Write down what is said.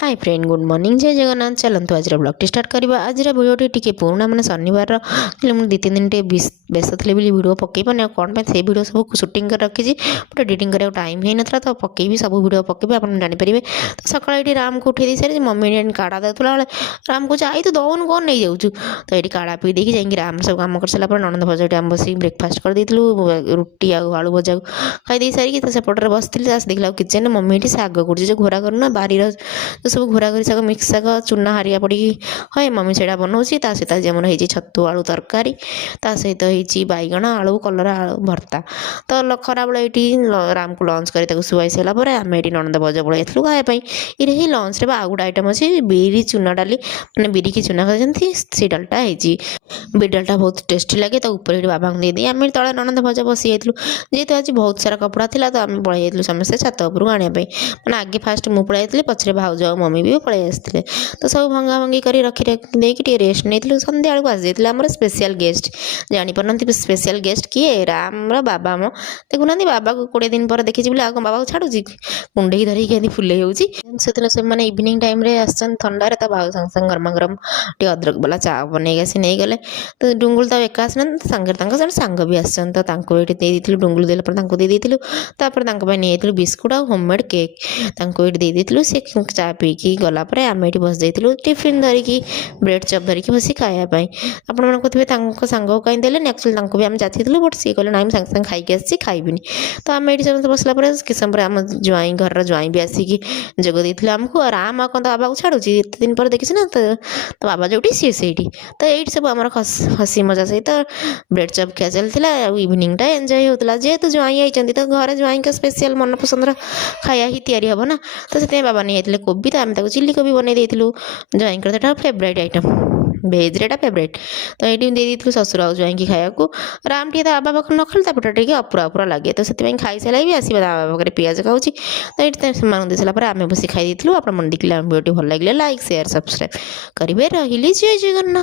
Hi friend good morning जय जगन्नाथ चलतु आज ब्लॉग स्टार्ट करवा आज भिडियो टी पुराणा मैंने शनिवार मुझे दी तीन दिन टे व्यस्त थी भिडियो पकई पाने कौन से भिडियो सब सुटिंग कर रखी बट एडिटिंग करा टाइम ही नाला तो पकई सब भिडियो पकई आप जानीपारे। तो सकाल ये राम को उठे सारी मम्मी काढ़ा देता बेले राम को आई तो दौन कौन नहीं जाऊँ तो ये काढ़ा पी देखी जाकि राम सब कम कर सारा ननद भजा आम बस ब्रेकफास्ट कर देलु रुटी आलू भजा खाई सारी तो सेपटे बस देखला किचेन मम्मी ये शाग कर घोरा करना बारी तो सब घोरा घोरी शाग मिक्स शाग चूना हारिया पड़ी है मम्मी से बनाऊँगी सहित आज आमर हो छतु आलू तरकारी ता सहित हो बैगण आलू कलरा आलू भर्ता तो खरा बेले ये राम को लंच कर शुआई सारापर आम ये ननद भजा पड़े खायापी ये लंच में आउ गोटे आइटम अच्छे बिरी चूना डाली मैंने बिरी की चूना कर सी डालटा है बिरी डालटा बहुत टेस्टी लगे तो ऊपर बाबा को दे आम तले ननद भजा बसी जाइलु जेहेतु आज बहुत सारा कपड़ा था तो आम पलि जाइलु समस्ते छत उपरକୁ आने मैंने आगे फास्ट मु पलि जाइली पछरे भाउज और मम्मी भी पलि आसते तो सब भंगा भंगी कर रखी देकी रेस्ट नहीं सन्ध्या बेलू आसी जाइए आम स्पेशल गेस्ट जापर स्पेशल गेस्ट किए राम बाबा मो देखुना बाबा को 20 दिन पर देखी बोले बाबा को छाड़ू कुंडे धरिकी फुले से मैंने इवनिंग टाइम थंडार भाव संग संग गरम गरम टे अदरक वाला चा बन नहीं गले तो डुंगुल तो एका आसना सांगे सांग भी आसन तो ये दे डुंगुल देला दे नहीं बिस्कुट और होममेड केक ये दे सी चा पीकी गलापर आम ये बस जाइलु टिफिन धरिकी ब्रेड चप धरिकी बस खायापी आपण कहे सांग कहीं देने एक्चुअली भी आम जाती बट सी कहले ना सांगे सांगे खाई आसी खाइबिनी तो आम ये समस्त बसला किस समय आम ज्वाई घर ज्वाई भी आसिकी जोग देते आमको और आम कौन बाबा को छाड़ू एत दिन पर देखी ना तो बाबा जोटी सी से तो ये सब आम हसी मजा सहित ब्रेड चप खिया चलता इवनिंग टा एंजॉय होता जेहेतु ज्वाई आई तो घर ज्वाई का स्पेशल मन पसंद खाया ही तैयारी हम ना तो से बाबा नहीं जाते कोबी तो आम चिल्ली कोबी बनई देलु ज्वाई फेवरेट आइटम भेज रेटा फेवरेट तो ये दे दी ससुर आउ ज्वाई खाया राम टे बाबा पाखे न खाली पेट टे अपुरा अपुरा लगे तो से खाई सारा भी आसवा बाबा पाखे पियाज खाऊँ तो ये दे सारापर आम बस खाई आप देखिए भिडियो भल लगे लाइक शेयर सब्सक्राइब करेंगे रही जय जगन्नाथ।